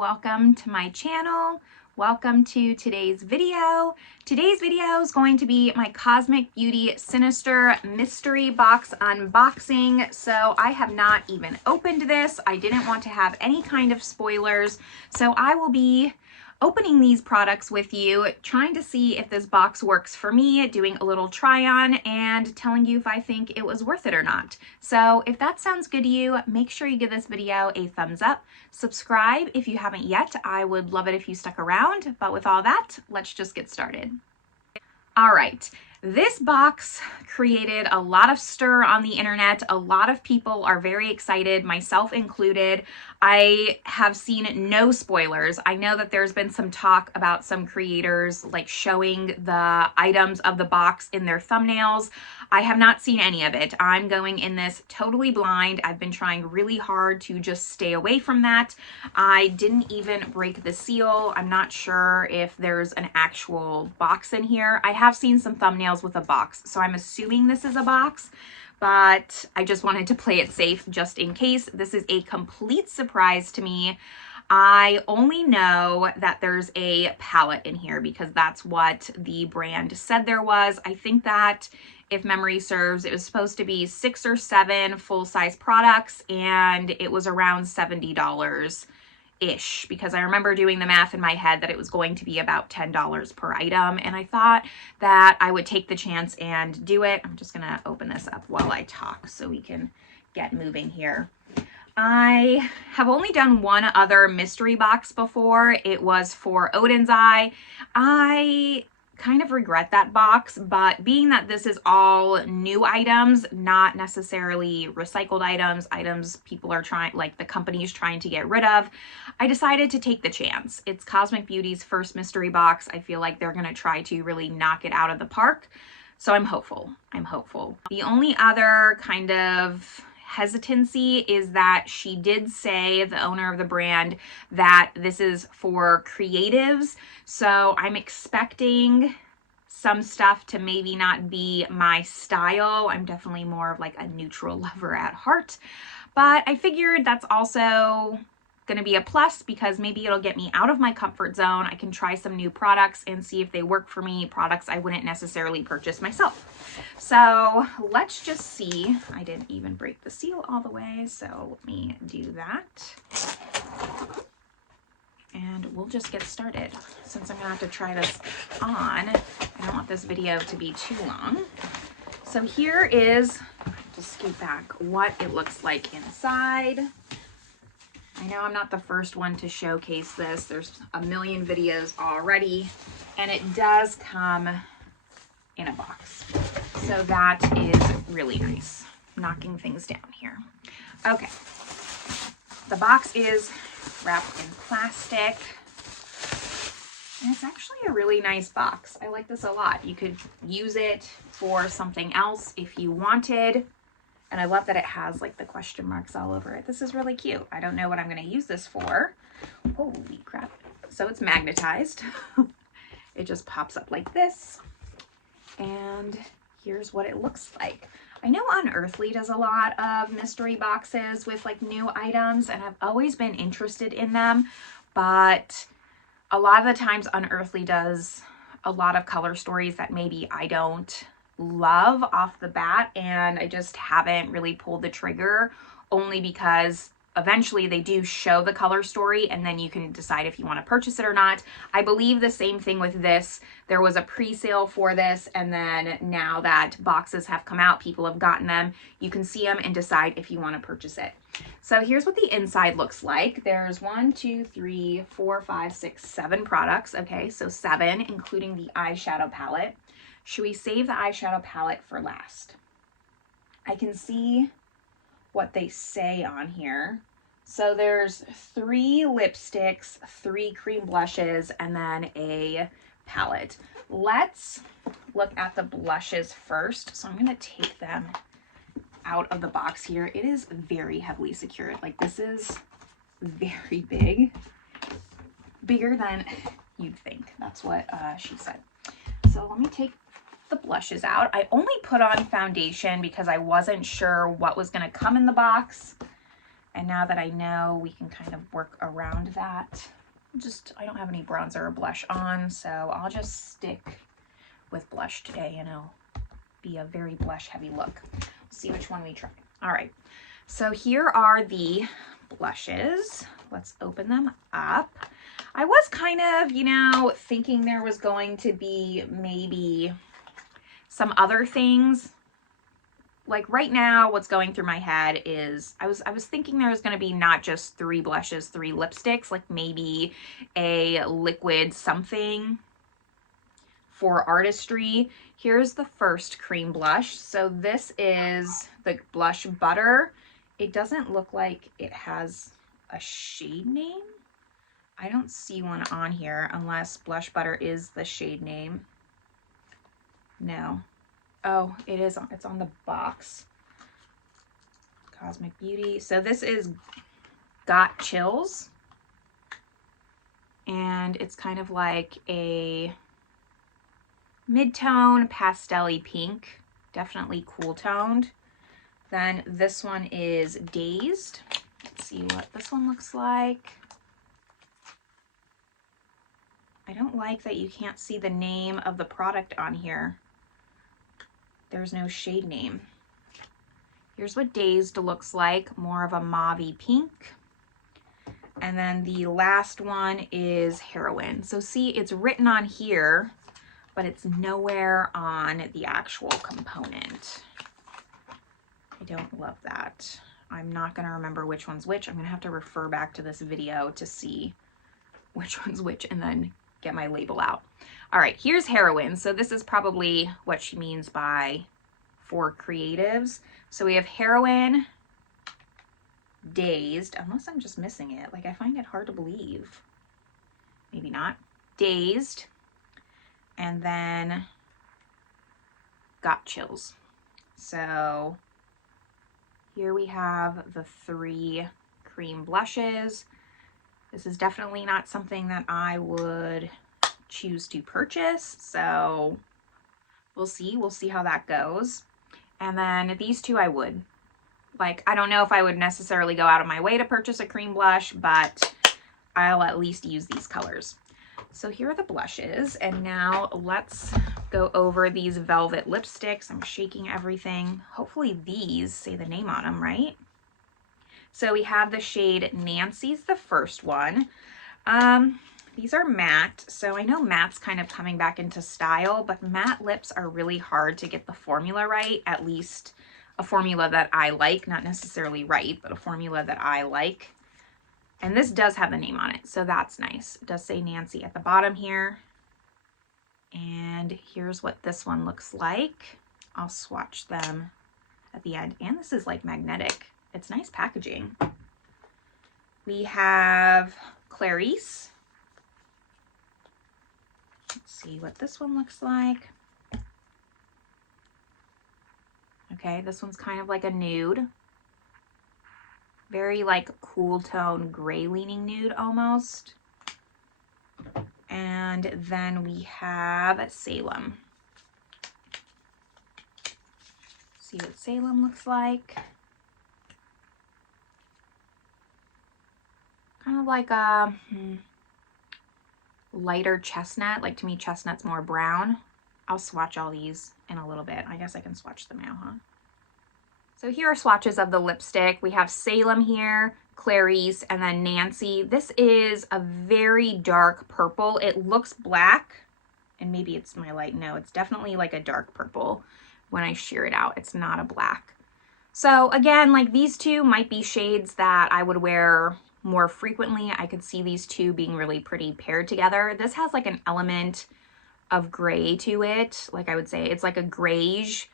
welcome to my channel. Welcome to today's video. Today's video is going to be my Cosmic Beauty Sinister Mystery Box unboxing. So I have not even opened this. I didn't want to have any kind of spoilers. So I will be opening these products with you, trying to see if this box works for me, doing a little try on, and telling you if I think it was worth it or not. So if that sounds good to you, make sure you give this video a thumbs up. Subscribe if you haven't yet. I would love it if you stuck around. But with all that, let's just get started. All right. This box created a lot of stir on the internet. A lot of people are very excited, myself included. I have seen no spoilers. I know that there's been some talk about some creators like showing the items of the box in their thumbnails. I have not seen any of it. I'm going in this totally blind. I've been trying really hard to just stay away from that. I didn't even break the seal. I'm not sure if there's an actual box in here. I have seen some thumbnails with a box, so I'm assuming this is a box, but I just wanted to play it safe just in case. This is a complete surprise to me. I only know that there's a palette in here because that's what the brand said there was. I think that, if memory serves, it was supposed to be 6 or 7 full-size products, and it was around $70-ish, because I remember doing the math in my head that it was going to be about $10 per item, and I thought that I would take the chance and do it. I'm just gonna open this up while I talk so we can get moving here. I have only done one other mystery box before. It was for Odin's Eye. I kind of regret that box, but being that this is all new items, not necessarily recycled items people are trying, like the company's trying to get rid of, I decided to take the chance. It's Cosmic Beauty's first mystery box. I feel like they're gonna try to really knock it out of the park. So I'm hopeful. The only other kind of hesitancy is that she did say, the owner of the brand, that this is for creatives. So I'm expecting some stuff to maybe not be my style. I'm definitely more of like a neutral lover at heart, but I figured that's also gonna be a plus because maybe it'll get me out of my comfort zone. I can try some new products and see if they work for me, products I wouldn't necessarily purchase myself. So let's just see. I didn't even break the seal all the way, so let me do that. And we'll just get started. Since I'm gonna have to try this on, I don't want this video to be too long. So here is, just scoot back, what it looks like inside. I know I'm not the first one to showcase this. There's a million videos already, and it does come in a box. So that is really nice. Knocking things down here. Okay. The box is wrapped in plastic. And it's actually a really nice box. I like this a lot. You could use it for something else if you wanted. And I love that it has like the question marks all over it. This is really cute. I don't know what I'm going to use this for. Holy crap. So it's magnetized. It just pops up like this. And here's what it looks like. I know Unearthly does a lot of mystery boxes with like new items, and I've always been interested in them, but a lot of the times Unearthly does a lot of color stories that maybe I don't love off the bat, and I just haven't really pulled the trigger, only because eventually they do show the color story and then you can decide if you want to purchase it or not. I believe the same thing with this. There was a pre-sale for this, and then now that boxes have come out, people have gotten them, you can see them and decide if you want to purchase it. So here's what the inside looks like. There's 1, 2, 3, 4, 5, 6, 7 products. Okay, so 7, including the eyeshadow palette. Should we save the eyeshadow palette for last? I can see what they say on here. So there's 3 lipsticks, 3 cream blushes, and then a palette. Let's look at the blushes first. So I'm going to take them out of the box here. It is very heavily secured. Like, this is very big. Bigger than you'd think. That's what she said. So let me take the blushes out. I only put on foundation because I wasn't sure what was going to come in the box. And now that I know, we can kind of work around that. I don't have any bronzer or blush on, so I'll just stick with blush today, and it'll be a very blush heavy look. We'll see which one we try. All right, so here are the blushes. Let's open them up. I was kind of, you know, thinking there was going to be maybe some other things. Like right now, what's going through my head is I was thinking there was going to be not just 3 blushes, 3 lipsticks, like maybe a liquid something for artistry. Here's the first cream blush. So this is the Blush Butter. It doesn't look like it has a shade name. I don't see one on here unless Blush Butter is the shade name. No. Oh, it is. It's on the box. Cosmic Beauty. So this is Got Chills. And it's kind of like a mid-tone pastel-y pink. Definitely cool toned. Then this one is Dazed. Let's see what this one looks like. I don't like that you can't see the name of the product on here. There's no shade name. Here's what Dazed looks like, more of a mauve-y pink. And then the last one is Heroine. So see, it's written on here, but it's nowhere on the actual component. I don't love that. I'm not gonna remember which one's which. I'm gonna have to refer back to this video to see which one's which and then get my label out. All right, here's Heroine. So this is probably what she means by for creatives. So we have Heroine, Dazed, unless I'm just missing it. Like I find it hard to believe. Maybe not. Dazed, and then Got Chills. So here we have the 3 cream blushes. This is definitely not something that I would choose to purchase, so we'll see how that goes. And then these 2 I would. Like, I don't know if I would necessarily go out of my way to purchase a cream blush, but I'll at least use these colors. So here are the blushes, and now let's go over these velvet lipsticks. I'm shaking everything. Hopefully these say the name on them, right? So we have the shade Nancy's the first one. These are matte, so I know matte's kind of coming back into style, but matte lips are really hard to get the formula right, at least a formula that I like, not necessarily right, but a formula that I like. And this does have the name on it, so that's nice. It does say Nancy at the bottom here. And here's what this one looks like. I'll swatch them at the end. And this is like magnetic. It's nice packaging. We have Clarice. Let's see what this one looks like. Okay, this one's kind of like a nude. Very like cool tone, gray leaning nude almost. And then we have Salem. See what Salem looks like. Kind of like a lighter chestnut. Like to me, chestnut's more brown. I'll swatch all these in a little bit. I guess I can swatch them now, huh? So here are swatches of the lipstick. We have Salem here, Clarice, and then Nancy. This is a very dark purple. It looks black, and maybe it's my light. No, it's definitely like a dark purple when I shear it out. It's not a black. So again, like these 2 might be shades that I would wear more frequently. I could see these 2 being really pretty paired together. This has like an element of gray to it. Like I would say it's like a grayish,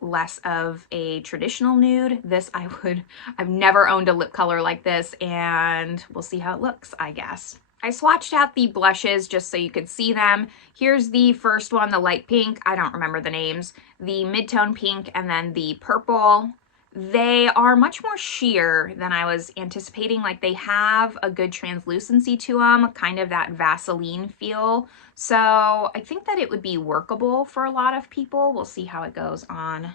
less of a traditional nude. This I've never owned a lip color like this, and we'll see how it looks, I guess. I swatched out the blushes just so you could see them. Here's the first one, the light pink. I don't remember the names. The mid-tone pink, and then the purple. They are much more sheer than I was anticipating. Like they have a good translucency to them, kind of that Vaseline feel. So I think that it would be workable for a lot of people. We'll see how it goes on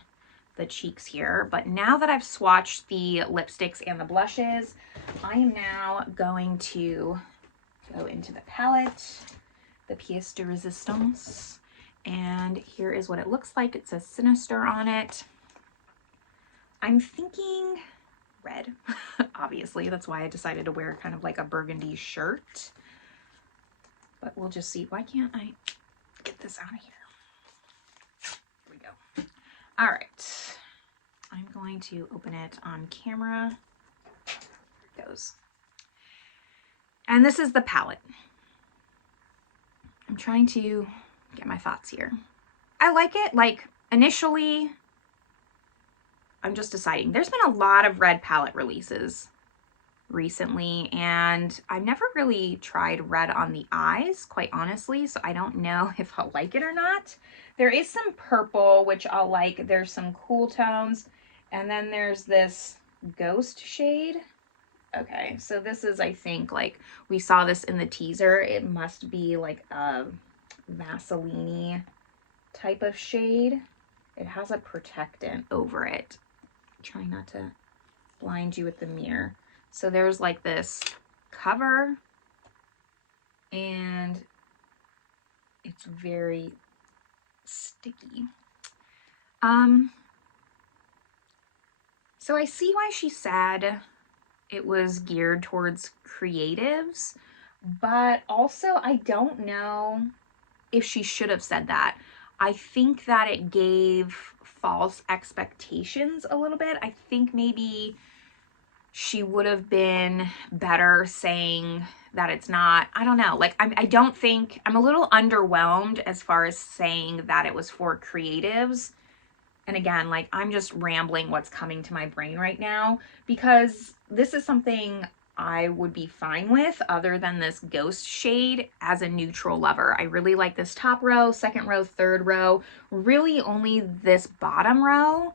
the cheeks here. But now that I've swatched the lipsticks and the blushes, I am now going to go into the palette, the pièce de résistance. And here is what it looks like. It says Sinister on it. I'm thinking red, obviously. That's why I decided to wear kind of like a burgundy shirt. But we'll just see. Why can't I get this out of here? Here we go. All right. I'm going to open it on camera. Here it goes. And this is the palette. I'm trying to get my thoughts here. I like it. Like, initially, I'm just deciding. There's been a lot of red palette releases recently, and I've never really tried red on the eyes, quite honestly, so I don't know if I'll like it or not. There is some purple, which I'll like. There's some cool tones, and then there's this ghost shade. Okay, so this is, I think, like, we saw this in the teaser. It must be like a Vaseline type of shade. It has a protectant over it. Try not to blind you with the mirror. So there's like this cover, and it's very sticky. So I see why she said it was geared towards creatives, but also I don't know if she should have said that. I think that it gave false expectations a little bit. I think maybe she would have been better saying that it's not. I don't know. Like, I don't think, I'm a little underwhelmed as far as saying that it was for creatives. And again, like, I'm just rambling what's coming to my brain right now, because this is something I would be fine with other than this ghost shade as a neutral lover. I really like this top row, second row, third row. Really only this bottom row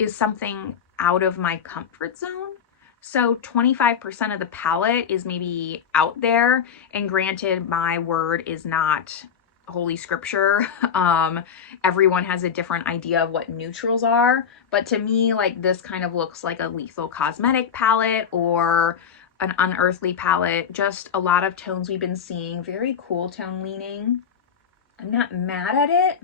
is something out of my comfort zone. So 25% of the palette is maybe out there. And granted, my word is not holy scripture. Everyone has a different idea of what neutrals are. But to me, like, this kind of looks like a Lethal Cosmetic palette or an Unearthly palette. Just a lot of tones we've been seeing. Very cool tone leaning. I'm not mad at it.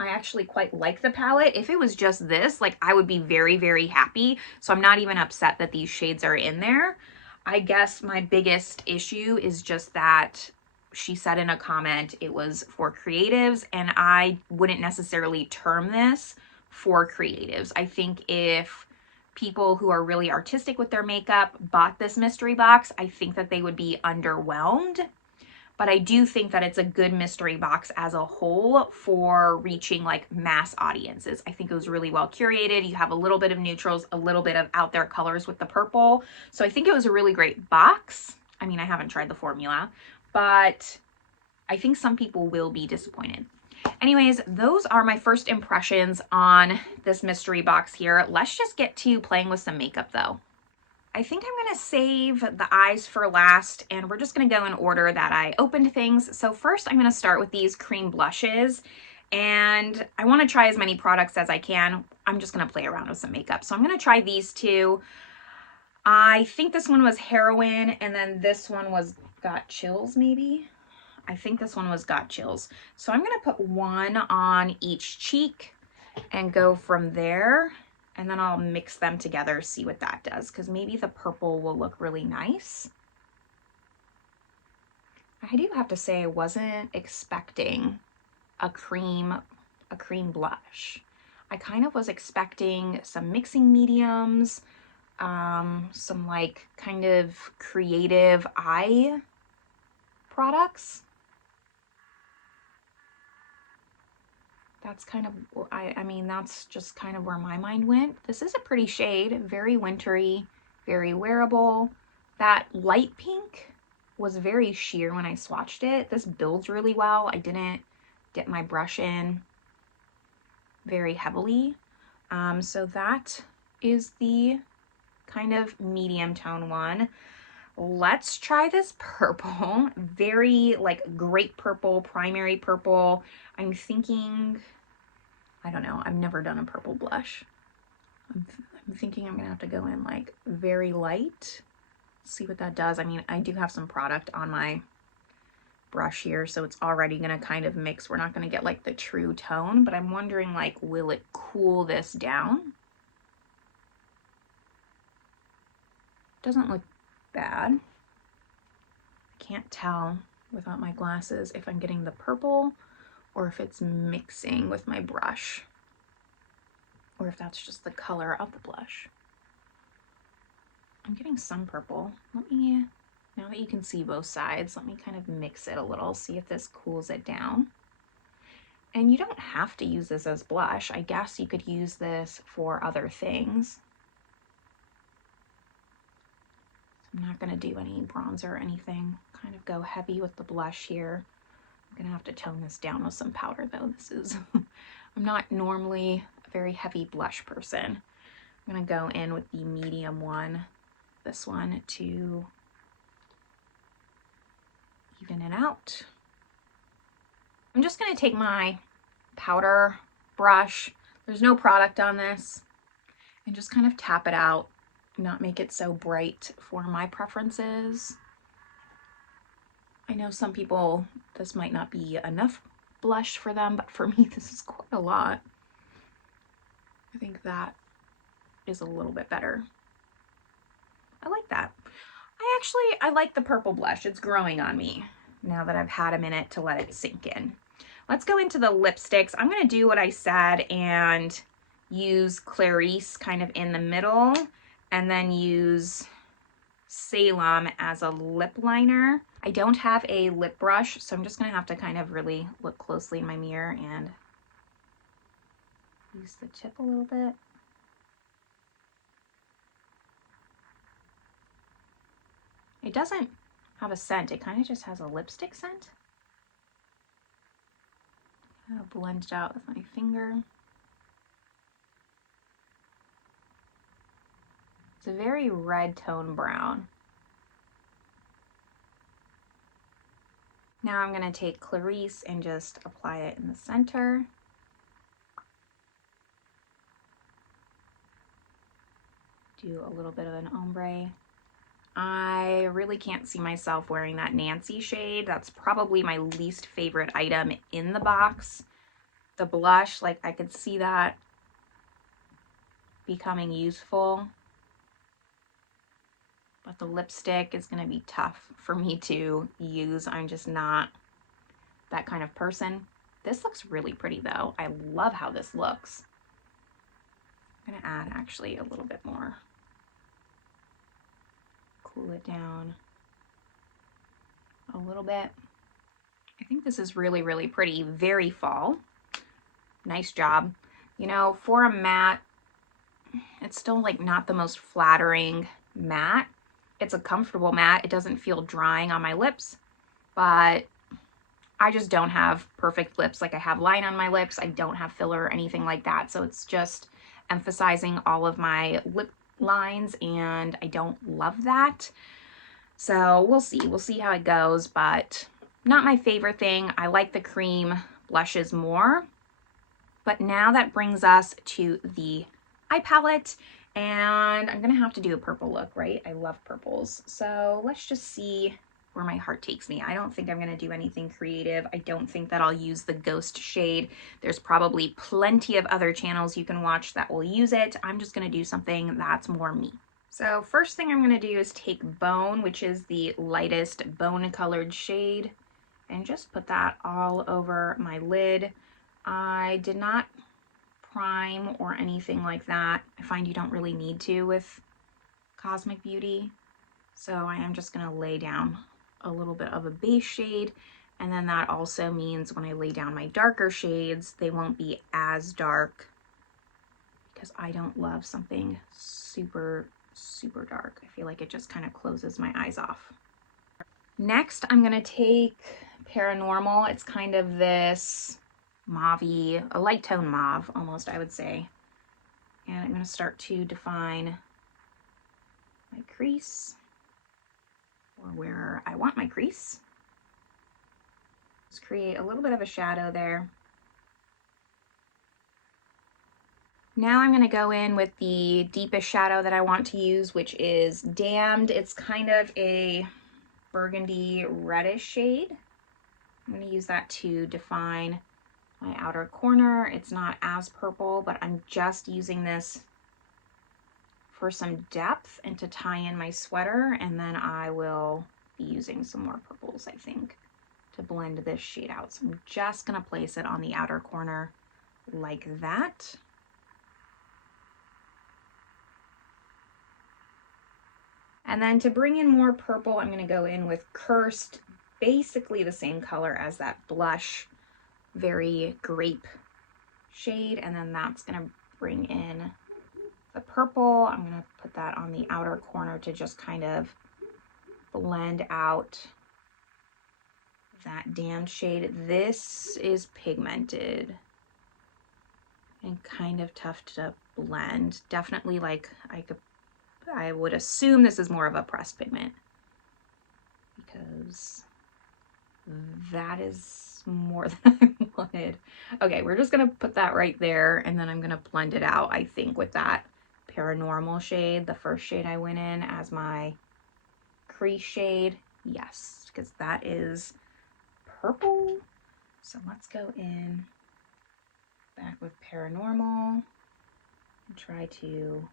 I actually quite like the palette. If it was just this, like, I would be very, very happy. So I'm not even upset that these shades are in there. I guess my biggest issue is just that she said in a comment it was for creatives, and I wouldn't necessarily term this for creatives. I think if people who are really artistic with their makeup bought this mystery box, I think that they would be underwhelmed. But I do think that it's a good mystery box as a whole for reaching like mass audiences. I think it was really well curated. You have a little bit of neutrals, a little bit of out there colors with the purple. So I think it was a really great box. I mean, I haven't tried the formula, but I think some people will be disappointed. Anyways, those are my first impressions on this mystery box here. Let's just get to playing with some makeup though. I think I'm going to save the eyes for last, and we're just going to go in order that I opened things. So first I'm going to start with these cream blushes, and I want to try as many products as I can. I'm just going to play around with some makeup. So I'm going to try these two. I think this one was Heroin, and then this one was Got Chills maybe. I think this one was Got Chills. So I'm going to put one on each cheek and go from there. And then I'll mix them together, see what that does, because maybe the purple will look really nice. I do have to say I wasn't expecting a cream blush. I kind of was expecting some mixing mediums, some like kind of creative eye products. That's kind of, I mean, that's just kind of where my mind went. This is a pretty shade, very wintry, very wearable. That light pink was very sheer when I swatched it. This builds really well. I didn't get my brush in very heavily. So that is the kind of medium tone one. Let's try this purple. Very like grape purple, primary purple. I'm thinking, I don't know, I've never done a purple blush. I'm thinking I'm gonna have to go in like very light, see what that does. I mean, I do have some product on my brush here, so it's already gonna kind of mix. We're not gonna get like the true tone, but I'm wondering like, will it cool this down? Doesn't look bad. I can't tell without my glasses if I'm getting the purple or if it's mixing with my brush, or if that's just the color of the blush. I'm getting some purple. Let me, now that you can see both sides, let me kind of mix it a little, see if this cools it down. And you don't have to use this as blush. I guess you could use this for other things. I'm not gonna do any bronzer or anything. Kind of go heavy with the blush here. I'm gonna have to tone this down with some powder though. This is, I'm not normally a very heavy blush person. I'm gonna go in with the medium one, this one, to even it out. I'm just gonna take my powder brush, there's no product on this, and just kind of tap it out, not make it so bright for my preferences. I know some people, this might not be enough blush for them, but for me, this is quite a lot. I think that is a little bit better. I like that. I like the purple blush. It's growing on me now that I've had a minute to let it sink in. Let's go into the lipsticks. I'm gonna do what I said and use Clarice kind of in the middle, and then use Salem as a lip liner. I don't have a lip brush, so I'm just gonna have to kind of really look closely in my mirror and use the tip a little bit. It doesn't have a scent, it kind of just has a lipstick scent. I'll blend it out with my finger. It's a very red tone brown. Now I'm going to take Clarice and just apply it in the center. Do a little bit of an ombre. I really can't see myself wearing that Nancy shade. That's probably my least favorite item in the box. The blush, like I could see that becoming useful. But the lipstick is going to be tough for me to use. I'm just not that kind of person. This looks really pretty though. I love how this looks. I'm going to add actually a little bit more. Cool it down a little bit. I think this is really, really pretty. Very fall. Nice job. You know, for a matte, it's still like not the most flattering matte. It's a comfortable matte. It doesn't feel drying on my lips, but I just don't have perfect lips. Like I have line on my lips. I don't have filler or anything like that. So it's just emphasizing all of my lip lines, and I don't love that. So we'll see. We'll see how it goes, but not my favorite thing. I like the cream blushes more. But now that brings us to the eye palette, and I'm gonna have to do a purple look, right? I love purples. So let's just see where my heart takes me. I don't think I'm gonna do anything creative. I don't think that I'll use the ghost shade. There's probably plenty of other channels you can watch that will use it. I'm just gonna do something that's more me. So first thing I'm gonna do is take Bone, which is the lightest bone colored shade, and just put that all over my lid. I did not prime or anything like that. I find you don't really need to with Cosmic Beauty. So I am just gonna lay down a little bit of a base shade, and then that also means when I lay down my darker shades, they won't be as dark, because I don't love something super, super dark. I feel like it just kind of closes my eyes off. Next, I'm gonna take Paranormal. It's kind of this mauve-y, a light tone mauve almost, I would say. And I'm gonna start to define my crease, or where I want my crease. Just create a little bit of a shadow there. Now I'm going to go in with the deepest shadow that I want to use, which is Damned. It's kind of a burgundy reddish shade. I'm going to use that to define my outer corner. It's not as purple, but I'm just using this for some depth and to tie in my sweater, and then I will be using some more purples, I think, to blend this shade out. So I'm just going to place it on the outer corner like that. And then to bring in more purple, I'm going to go in with Cursed, basically the same color as that blush, very grape shade. And then that's going to bring in the purple. I'm going to put that on the outer corner to just kind of blend out that Damned shade. This is pigmented and kind of tough to blend. Definitely, like, I would assume this is more of a pressed pigment, because that is more than I wanted. Okay, we're just gonna put that right there, and then I'm gonna blend it out, I think, with that Paranormal shade, the first shade I went in as my crease shade. Yes, because that is purple. So let's go in back with Paranormal and try to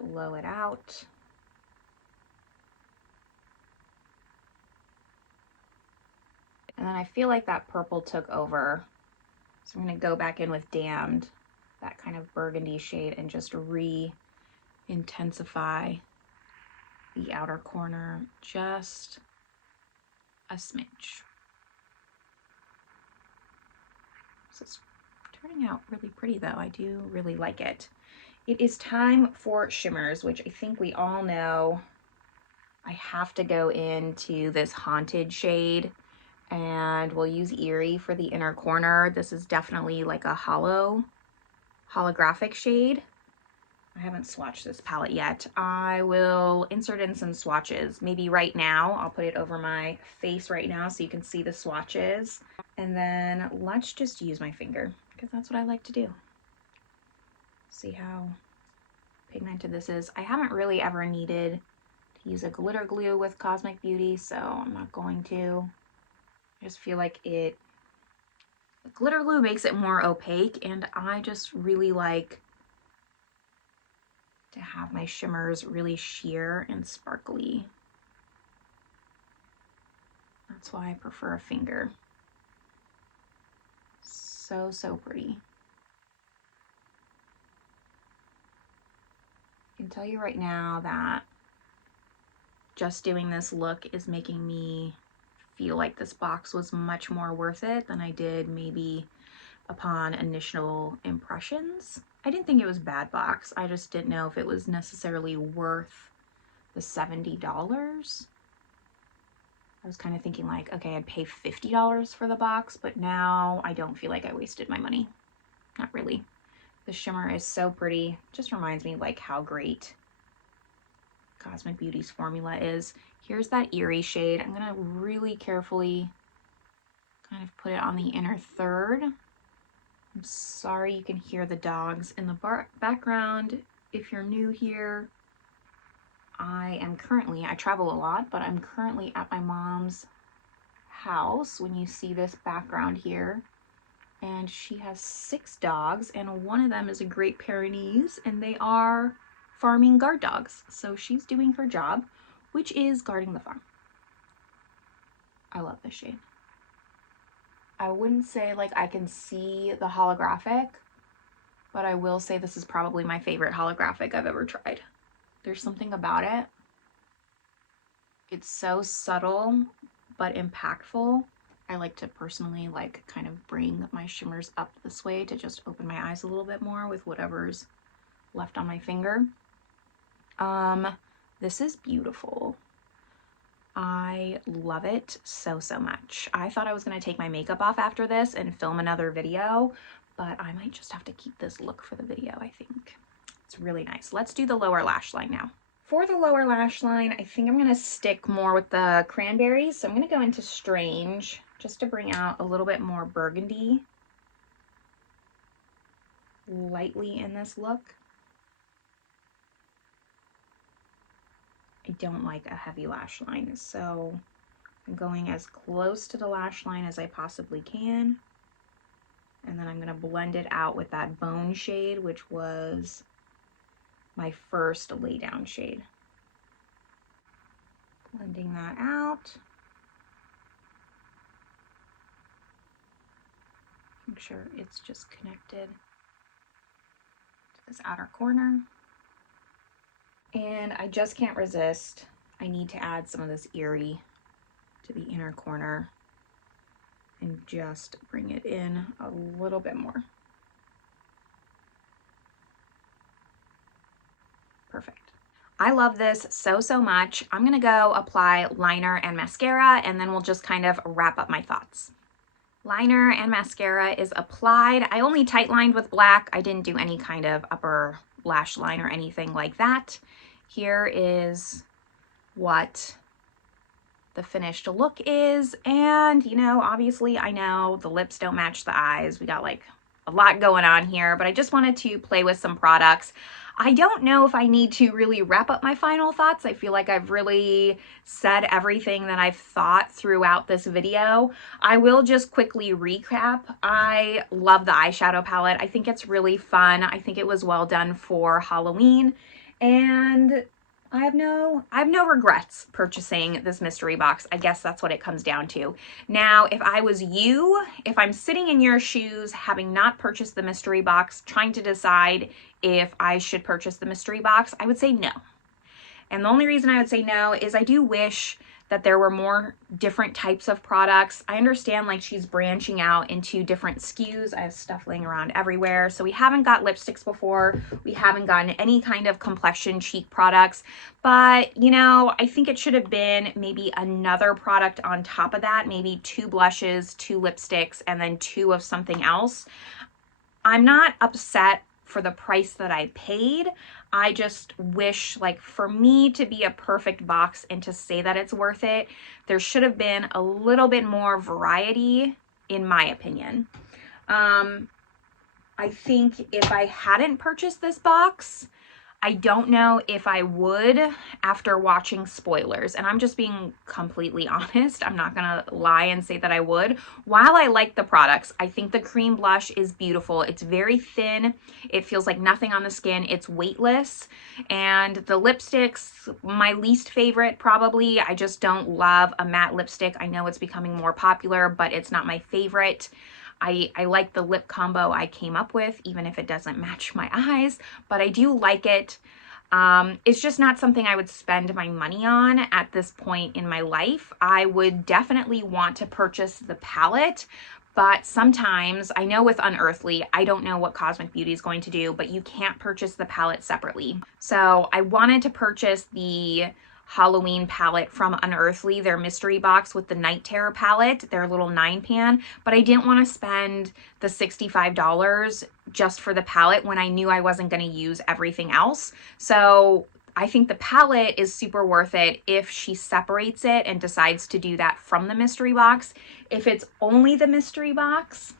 blow it out. And then I feel like that purple took over. So I'm going to go back in with Damned, that kind of burgundy shade, and just re-intensify the outer corner just a smidge. So it's turning out really pretty though. I do really like it. It is time for shimmers, which I think we all know I have to go into this Haunted shade, and we'll use Eerie for the inner corner. This is definitely like a holographic shade. I haven't swatched this palette yet. I will insert in some swatches, maybe right now. I'll put it over my face right now so you can see the swatches. And then let's just use my finger, because that's what I like to do. See how pigmented this is. I haven't really ever needed to use a glitter glue with Cosmic Beauty, so I'm not going to. I just feel like the glitter glue makes it more opaque, and I just really like to have my shimmers really sheer and sparkly. That's why I prefer a finger. So, so pretty. I can tell you right now that just doing this look is making me feel like this box was much more worth it than I did maybe upon initial impressions. I didn't think it was a bad box. I just didn't know if it was necessarily worth the $70. I was kind of thinking like, okay, I'd pay $50 for the box, but now I don't feel like I wasted my money. Not really. The shimmer is so pretty. Just reminds me like how great Cosmic Beauty's formula is. Here's that Eerie shade. I'm gonna really carefully kind of put it on the inner third. I'm sorry you can hear the dogs in the background. If you're new here, I travel a lot, but I'm currently at my mom's house when you see this background here. And she has 6 dogs, and one of them is a Great Pyrenees, and they are farming guard dogs. So she's doing her job, which is guarding the farm. I love this shade. I wouldn't say like I can see the holographic, but I will say this is probably my favorite holographic I've ever tried. There's something about it. It's so subtle, but impactful. I like to personally like kind of bring my shimmers up this way to just open my eyes a little bit more with whatever's left on my finger. This is beautiful. I love it so, so much. I thought I was going to take my makeup off after this and film another video, but I might just have to keep this look for the video, I think. It's really nice. Let's do the lower lash line now. For the lower lash line, I think I'm going to stick more with the cranberries. So I'm going to go into Strange just to bring out a little bit more burgundy. lightly in this look. I don't like a heavy lash line, so I'm going as close to the lash line as I possibly can. And then I'm going to blend it out with that bone shade, which was my first lay down shade. Blending that out. Make sure it's just connected to this outer corner. And I just can't resist. I need to add some of this Eerie to the inner corner and just bring it in a little bit more. Perfect. I love this so, so much. I'm gonna go apply liner and mascara, and then we'll just kind of wrap up my thoughts. Liner and mascara is applied. I only tight lined with black. I didn't do any kind of upper lash line or anything like that. Here is what the finished look is. And, you know, obviously I know the lips don't match the eyes. We got like a lot going on here, but I just wanted to play with some products. I don't know if I need to really wrap up my final thoughts. I feel like I've really said everything that I've thought throughout this video. I will just quickly recap. I love the eyeshadow palette. I think it's really fun. I think it was well done for Halloween, and I have no regrets purchasing this mystery box. I guess that's what it comes down to. Now, if I was you, if I'm sitting in your shoes, having not purchased the mystery box, trying to decide if I should purchase the mystery box, I would say no. And the only reason I would say no is I do wish that there were more different types of products. I understand like she's branching out into different SKUs. I have stuff laying around everywhere. So we haven't got lipsticks before. We haven't gotten any kind of complexion cheek products. But, you know, I think it should have been maybe another product on top of that. Maybe 2 blushes, 2 lipsticks, and then 2 of something else. I'm not upset for the price that I paid. I just wish, like, for me to be a perfect box and to say that it's worth it, there should have been a little bit more variety, in my opinion. I think if I hadn't purchased this box, I don't know if I would after watching spoilers. And I'm just being completely honest. I'm not gonna lie and say that I would. While I like the products, I think the cream blush is beautiful. It's very thin. It feels like nothing on the skin. It's weightless. And the lipsticks, my least favorite probably. I just don't love a matte lipstick. I know it's becoming more popular, but it's not my favorite. I like the lip combo I came up with, even if it doesn't match my eyes, but I do like it. It's just not something I would spend my money on at this point in my life. I would definitely want to purchase the palette, but sometimes, I know with Unearthly, I don't know what Cosmic Beauty is going to do, but you can't purchase the palette separately. So I wanted to purchase the Halloween palette from Unearthly, their mystery box with the Night Terror palette, their little 9-pan, but I didn't want to spend the $65 just for the palette when I knew I wasn't going to use everything else. So I think the palette is super worth it if she separates it and decides to do that from the mystery box. If it's only the mystery box,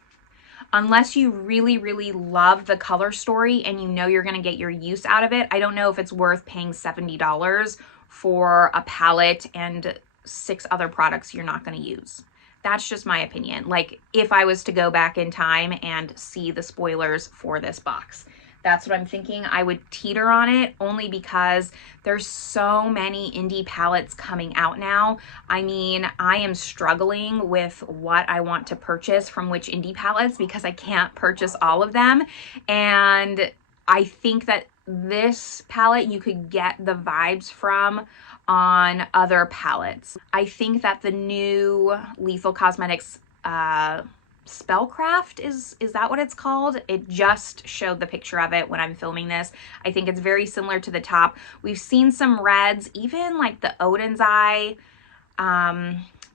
unless you really, really love the color story and you know you're going to get your use out of it, I don't know if it's worth paying $70 for a palette and 6 other products you're not going to use. That's just my opinion. Like, if I was to go back in time and see the spoilers for this box, that's what I'm thinking. I would teeter on it only because there's so many indie palettes coming out now. I mean, I am struggling with what I want to purchase from which indie palettes because I can't purchase all of them. And I think that this palette you could get the vibes from on other palettes. I think that the new Lethal Cosmetics Spellcraft is that what it's called? It just showed the picture of it when I'm filming this. I think it's very similar to the top. We've seen some reds, even like the Odin's Eye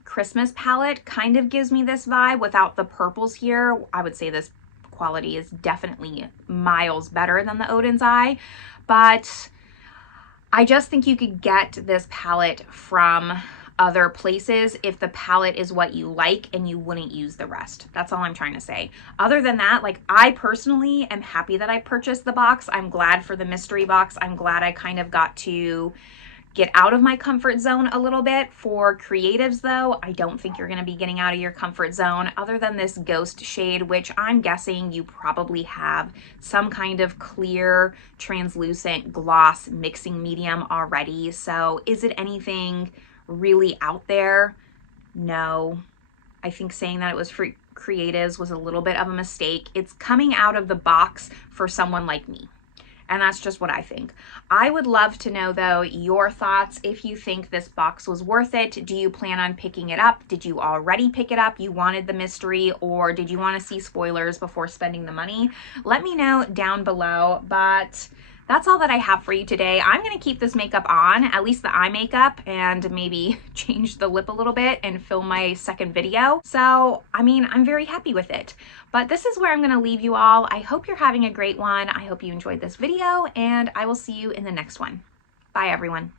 Christmas palette kind of gives me this vibe without the purples here. I would say this quality is definitely miles better than the Odin's Eye, but I just think you could get this palette from other places if the palette is what you like and you wouldn't use the rest. That's all I'm trying to say. Other than that, like, I personally am happy that I purchased the box. I'm glad for the mystery box. I'm glad I kind of got to get out of my comfort zone a little bit. For creatives though, I don't think you're going to be getting out of your comfort zone other than this ghost shade, which I'm guessing you probably have some kind of clear, translucent gloss mixing medium already. So is it anything really out there? No. I think saying that it was for creatives was a little bit of a mistake. It's coming out of the box for someone like me. And that's just what I think. I would love to know though your thoughts. If you think this box was worth it, do you plan on picking it up? Did you already pick it up? You wanted the mystery, or did you want to see spoilers before spending the money? Let me know down below. But that's all that I have for you today. I'm going to keep this makeup on, at least the eye makeup, and maybe change the lip a little bit and film my second video. So, I mean, I'm very happy with it. But this is where I'm going to leave you all. I hope you're having a great one. I hope you enjoyed this video, and I will see you in the next one. Bye, everyone.